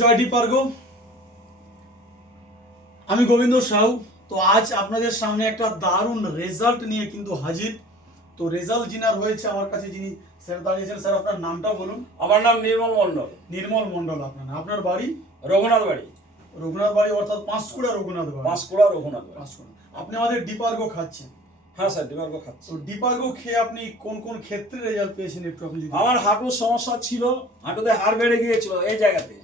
জয় ডিপার্গো, আমি গোবিন্দ সাউ। তো আজ আপনাদের সামনে একটা দারুণ রেজাল্ট নিয়ে কিন্তু হাজির। তো রেজাল্ট যিনার হয়েছে আমার কাছে, যিনি স্যার দাঁড়িয়েছেন, স্যার আপনার নামটা বলুন। আমার নাম নির্মল মন্ডল। নির্মল মন্ডল। আপনার বাড়ি? রঘুনাথ বাড়ি। রঘুনাথ বাড়ি অর্থাৎ পাঁশকুড়া রঘুনাথ বাড়ি। পাঁশকুড়া রঘুনাথ বাড়ি। আপনি আমাদের ডিপার্গো খাচ্ছেন? হ্যাঁ স্যার, ডিপার্গো খাচ্ছি। তো ডিপার্গো খেয়ে আপনি কোন কোন ক্ষেত্রে রেজাল্ট পেয়েছেন একটু আপনি? আমার হাঁটুর সমস্যা ছিল, হাঁটুতে হাড় বেড়ে গিয়েছিল এই জায়গাতে।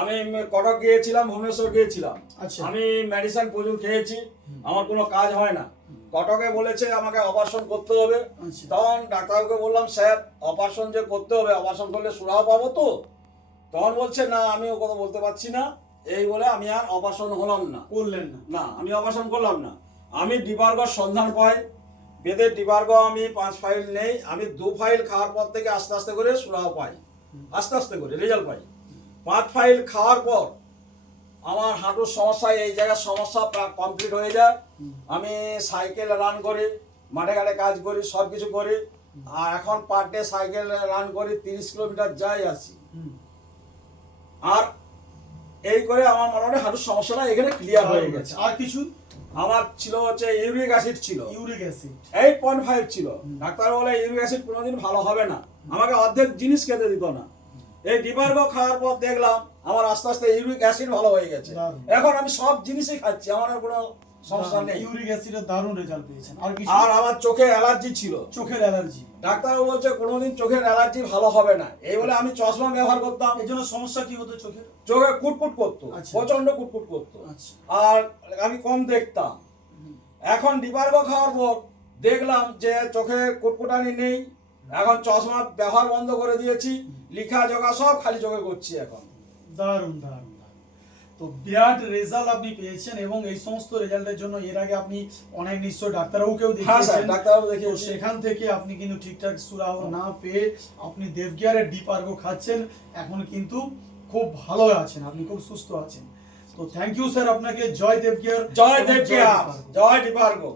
আমি কটক গিয়েছিলাম, ভুবনেশ্বর গিয়েছিলাম। আমি মেডিসিন প্রচুর খেয়েছি, আমার কোনো কাজ হয় না। কটকে বলেছে আমাকে অপারেশন করতে হবে। তখন ডাক্তারবাবুকে বললাম, স্যার অপারেশন যে করতে হবে, অপারেশন করলে সুরাহা পাবো তো? তখন বলছে না, আমি ও কথা বলতে পারছি না। এই বলে আমি আর অপারেশন হলাম না। করলেন না? না, আমি অপারেশন করলাম না। আমি ডিপার্গোর সন্ধান পাই, বেদের ডিপার্গো আমি 5 ফাইল নেই, আমি 2 ফাইল খাওয়ার পর থেকে আস্তে আস্তে করে সুরাহা পাই, আস্তে আস্তে করে রেজাল্ট পাই। 5 ফাইল খাওয়ার পর আমার হাঁটুর সমস্যা, এই জায়গার সমস্যা কমপ্লিট হয়ে যায়। আমি সাইকেল রান করি, মাঠে ঘাটে কাজ করি, সব কিছু করি। আর এখন পার ডে সাইকেল রান করি, 30 কিলোমিটার যাই আসি। আর এই করে আমার মোটামুটি হাঁটুর সমস্যাটা এখানে ক্লিয়ার হয়ে গেছে। আর কিছু? আমার ছিল হচ্ছে ইউরিক অ্যাসিড ছিল, ইউরিক অ্যাসিড 8.5 ছিল। ডাক্তার বলে ইউরিক অ্যাসিড কোনোদিন ভালো হবে না, আমাকে অর্ধেক জিনিস খেতে দিত না। এই ডিপার্গো খাওয়ার পর দেখলাম আমার আস্তে আস্তে ইউরিক অ্যাসিড ভালো হয়ে গেছে। এখন আমি সব জিনিসই খাচ্ছি, আমার আর কোনো সমস্যা নেই। ইউরিক অ্যাসিডের দারুণ রেজাল্ট পেয়েছেন। আর কিছু? আর আমার চোখে অ্যালার্জি ছিল। চোখের অ্যালার্জি? ডাক্তার বলছে কোনোদিন চোখের অ্যালার্জি ভালো হবে না, এই বলে আমি চশমা ব্যবহার করতাম। এই জন্য সমস্যা কি হতো? চোখে কুটকুট করতো, প্রচন্ড কুটকুট করতো। আর আমি কম দেখতাম। এখন ডিপার্গো খাওয়ার পর দেখলাম যে চোখে কুটকুটানি নেই, এখন চশমা ব্যবহার বন্ধ করে দিয়েছি, লিখা জোগা সব খালি চোখে করছি এখন। দারুণ দারুণ। তো বিরাট রেজাল্ট আপনি পেয়েছেন, এবং এই সমস্ত রেজাল্টের জন্য এর আগে আপনি অনেক নিশ্চয় ডাক্তারবাবুকেও দেখিয়েছেন। ডাক্তারবাবু দেখিয়েছি। সেখান থেকে আপনি কিন্তু ঠিকঠাক সুরাহা না পেয়ে আপনি দেবগিয়ারের ডিপার্গো খাচ্ছেন, এখন কিন্তু খুব ভালো আছেন, আপনি খুব সুস্থ আছেন। তো থ্যাংক ইউ স্যার আপনাকে। জয় দেবগিয়ার, জয় দেবগিয়ার, জয় ডিপার্গো।